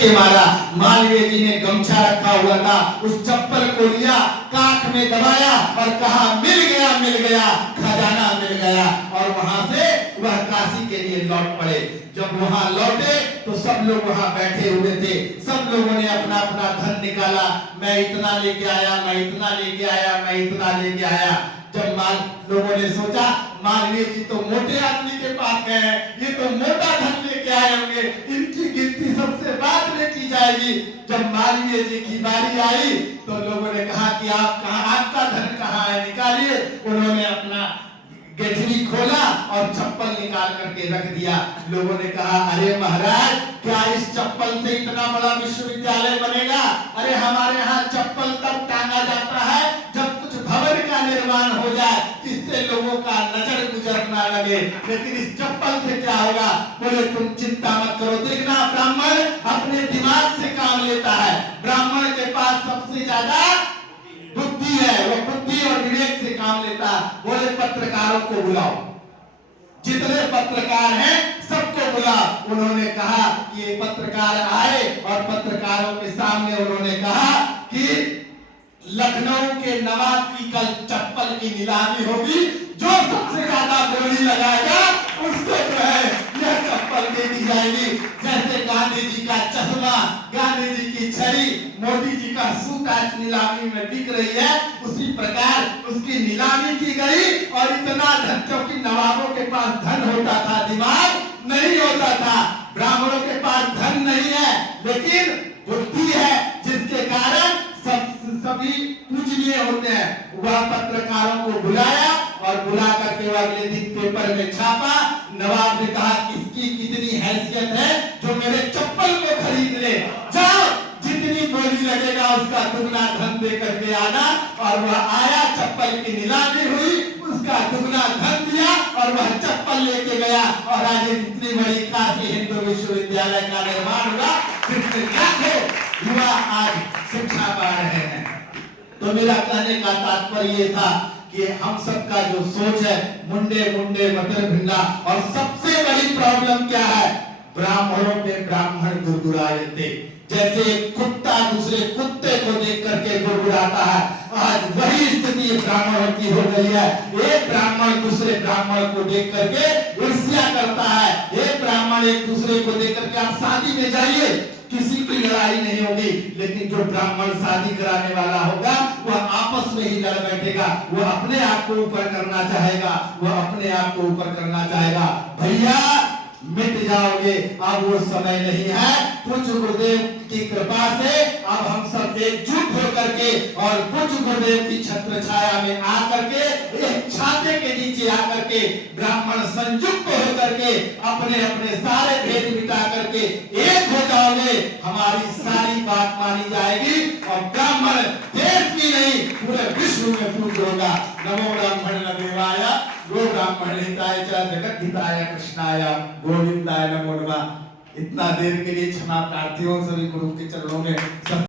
के मारा। मालवीय जी ने गमछा रखा हुआ था, उस चप्पल को लिया, काख में दबाया और कहा मिल गया, खजाना मिल गया। और वहां से वह काशी के लिए लौट पड़े। जब वहां लौटे तो सब लोग वहां बैठे हुए थे, सब लोगों ने अपना अपना धन निकाला। मैं इतना लेके आया, मैं इतना लेके आया, मैं इतना लेके आया। जब लोगों ने सोचा मालवीय जी तो मोटे आदमी के पास गए हैं, ये तो मोटा धन लेके आए होंगे, इनकी गिनती सबसे बाद में की जाएगी। जब मालवीय जी की बारी आई तो लोगों ने कहा कि आप कहाँ, आपका धन कहाँ है, निकालिए। उन्होंने अपना गठरी खोला और चप्पल निकाल करके रख दिया। लोगों ने कहा अरे महाराज, क्या इस चप्पल से इतना बड़ा विश्वविद्यालय बनेगा? अरे हमारे यहाँ चप्पल तब टांगा जाता है जब कुछ भवन का निर्माण हो जाए, इससे लोगों का नजर गुजरना लगे, लेकिन इस चप्पल से क्या होगा? बोले तुम चिंता मत करो, देखना ब्राह्मण अपने दिमाग से काम लेता है। ब्राह्मण के पास सबसे ज्यादा बुद्धि है, वो बुद्धि और विवेक से काम लेता है। बोले पत्रकारों को बुलाओ, जितने पत्रकार हैं सबको बुलाओ। उन्होंने कहा ये पत्रकार आए और पत्रकारों के सामने उन्होंने कहा कि लखनऊ के नवाब की कल चप्पल की नीलामी होगी, जो सबसे ज्यादा बोली लगाएगा उसको जो है यह चप्पल दे दी जाएगी। जैसे गांधी जी का चश्मा, गांधी जी की छड़ी, मोदी जी का सूट आज नीलामी में बिक रही है, उसी प्रकार उसकी नीलामी की गई। और इतना धन, क्योंकि नवाबों के पास धन होता था, दिमाग नहीं होता था। ब्राह्मणों के पास धन नहीं है लेकिन बुद्धि है, जिसके कारण सभी पूजनीय होते हैं। वह पत्रकारों को बुलाया और बुला करके अगले दिन पेपर में छापा। नवाब ने कहा किसकी कितनी हैसियत है जो मेरे चप्पल को खरीद ले, जाओ जितनी बोली लगेगा उसका दुगना धन दे करके आना। और वह आया, चप्पल की नीलामी हुई, उसका दुगना धन दिया और वह चप्पल लेके गया। और आज इतनी बड़ी काशी हिंदू विश्वविद्यालय का निर्माण हुआ, जिससे लाखों युवा आज शिक्षा पा रहे हैं। तो मेरा कहने का तात्पर्य ये था कि हम सबका जो सोच है मुंडे मुंडे मटर भिंडा। और सबसे बड़ी प्रॉब्लम क्या है? ब्राह्मणों पे ब्राह्मण गुड़गुड़ाए थे। जैसे कुत्ता दूसरे कुत्ते को देख करके गुड़गुड़ाता है, आज वही स्थिति ब्राह्मणों की हो गई है। एक ब्राह्मण दूसरे ब्राह्मण को देख करके ईर्ष्या करता है, एक ब्राह्मण एक दूसरे को देख करके, आप शादी में जाइए किसी की लड़ाई नहीं होगी, लेकिन जो ब्राह्मण शादी कराने वाला होगा वह आपस में ही लड़ बैठेगा। वह अपने आप को ऊपर करना चाहेगा, वह अपने आप को ऊपर करना चाहेगा। भैया मिट जाओगे, अब वो समय नहीं है। पूज्य गुरुदेव की कृपा से अब हम सब एकजुट होकर के और पूज्य गुरुदेव की छत्र छाया में आकर के, एक छाते के नीचे आकर के ब्राह्मण संयुक्त होकर के अपने अपने सारे भेद मिटा करके एक हो जाओगे, हमारी सारी बात मानी जाएगी और ब्राह्मण देश की नहीं पूरे विश्व में पूज्य होगा। नमो ब्राह्मण देवाय, गो ब्राह्मण हिताय च जगत हिताय कृष्णाय गोविंदाय नमो नमः। इतना देर के लिए क्षमा प्रार्थियों, सभी गुरु के चरणों में